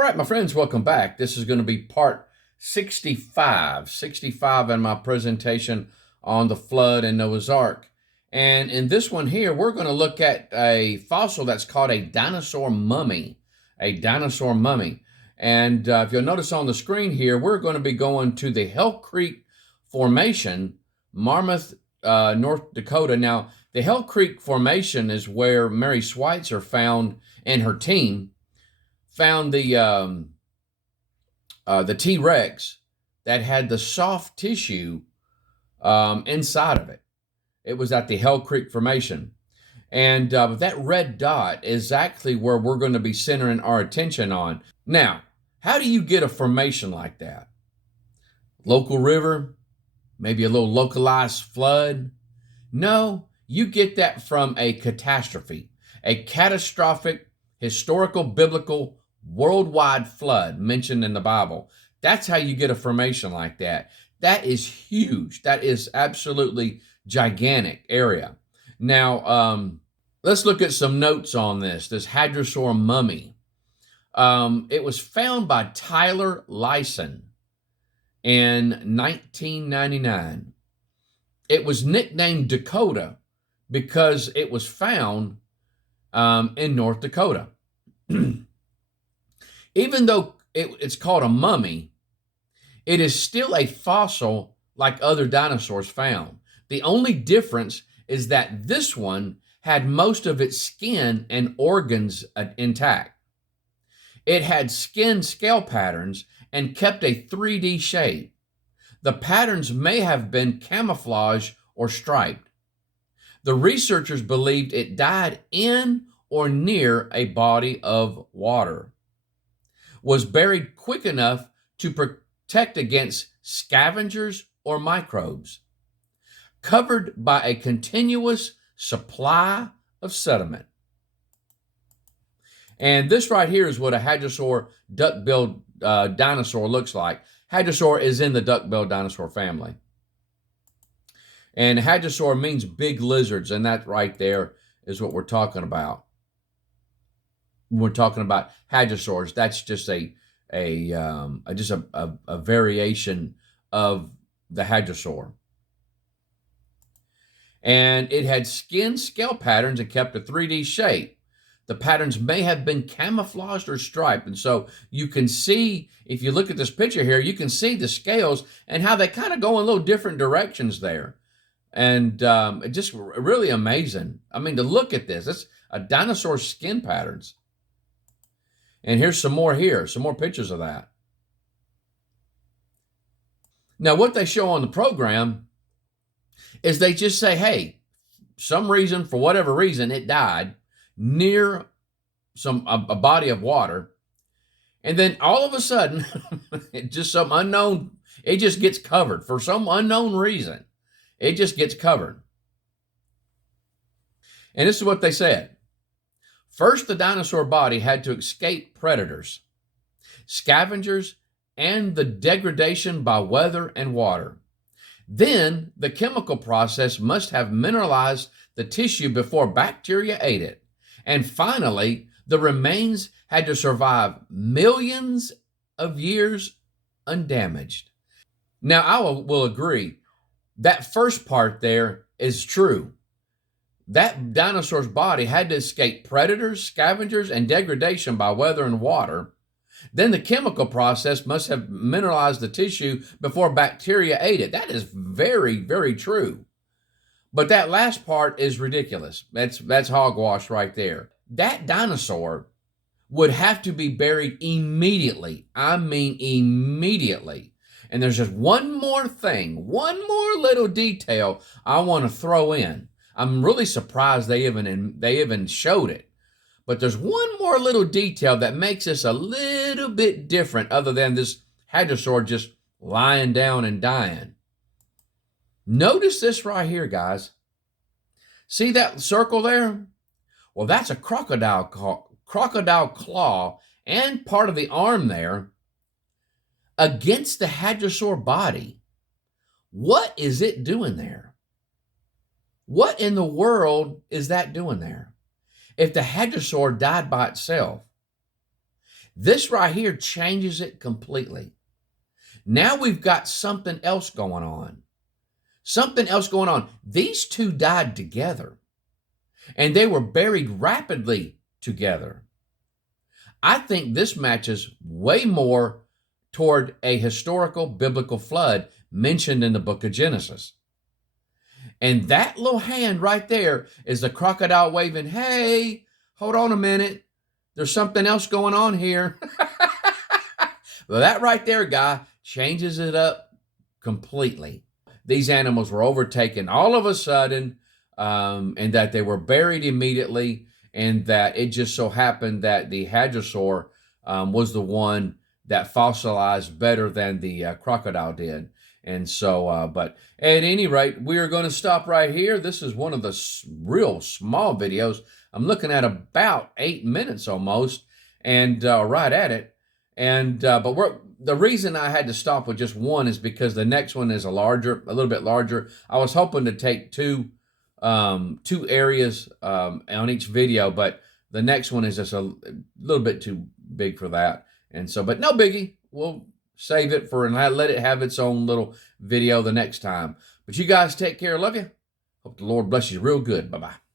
All right, my friends, welcome back. This is going to be part 65 in my presentation on the flood and Noah's Ark. And in this one here, we're going to look at a fossil that's called a dinosaur mummy. A dinosaur mummy. And if you'll notice on the screen here, we're going to be going to the Hell Creek Formation, Marmarth, North Dakota. Now, the Hell Creek Formation is where Mary Schweitzer found, and her team, found the T-Rex that had the soft tissue inside of it. It was at the Hell Creek Formation. And that red dot is actually where we're going to be centering our attention on. Now, how do you get a formation like that? Local river? Maybe a little localized flood? No, you get that from a catastrophe, a catastrophic, historical, biblical, worldwide flood mentioned in the Bible. That's how you get a formation like that. That is huge. That is absolutely gigantic area. Now, let's look at some notes on this Hadrosaur mummy. It was found by Tyler Lyson in 1999. It was nicknamed Dakota because it was found in North Dakota. Even though it's called a mummy, it is still a fossil like other dinosaurs found. The only difference is that this one had most of its skin and organs intact. It had skin scale patterns and kept a 3D shape. The patterns may have been camouflage or striped. The researchers believed it died in or near a body of water, was buried quick enough to protect against scavengers or microbes, covered by a continuous supply of sediment. And this right here is what a hadrosaur duck-billed dinosaur looks like. Hadrosaur is in the duck-billed dinosaur family. And hadrosaur means big lizards, and that right there is what we're talking about. When we're talking about hadrosaurs, that's just a variation of the hadrosaur. And it had skin scale patterns and kept a 3D shape. The patterns may have been camouflaged or striped. And so you can see, if you look at this picture here, you can see the scales and how they kind of go in little different directions there. And it's just really amazing. I mean, to look at this, it's a dinosaur's skin patterns. And here's some more here, some more pictures of that. Now, what they show on the program is they just say, hey, some reason, for whatever reason, it died near a body of water. And then all of a sudden, it just gets covered for some unknown reason. It just gets covered. And this is what they said. First, the dinosaur body had to escape predators, scavengers, and the degradation by weather and water. Then, the chemical process must have mineralized the tissue before bacteria ate it. And finally, the remains had to survive millions of years undamaged. Now, I will agree, that first part there is true. That dinosaur's body had to escape predators, scavengers, and degradation by weather and water. Then the chemical process must have mineralized the tissue before bacteria ate it. That is very, very true. But that last part is ridiculous. That's hogwash right there. That dinosaur would have to be buried immediately. I mean, immediately. And there's just one more thing, one more little detail I want to throw in. I'm really surprised they even showed it. But there's one more little detail that makes this a little bit different other than this hadrosaur just lying down and dying. Notice this right here, guys. See that circle there? Well, that's a crocodile claw and part of the arm there against the hadrosaur body. What is it doing there? What in the world is that doing there? If the hadrosaur died by itself, This right here changes it completely. Now we've got something else going on. Something else going on. These two died together, and they were buried rapidly together. I think this matches way more toward a historical biblical flood mentioned in the book of Genesis. And that little hand right there is the crocodile waving, hey, hold on a minute. There's something else going on here. Well, that right there, guy, changes it up completely. These animals were overtaken all of a sudden, and that they were buried immediately, and that it just so happened that the hadrosaur was the one that fossilized better than the crocodile did. And so, but at any rate, we are going to stop right here. This is one of the real small videos. I'm looking at about 8 minutes almost, and right at it. And but the reason I had to stop with just one is because the next one is a little bit larger. I was hoping to take two areas on each video, but the next one is just a little bit too big for that. And so, but no biggie. We'll save it for and let it have its own little video the next time. But you guys take care. Love you. Hope the Lord bless you real good. Bye-bye.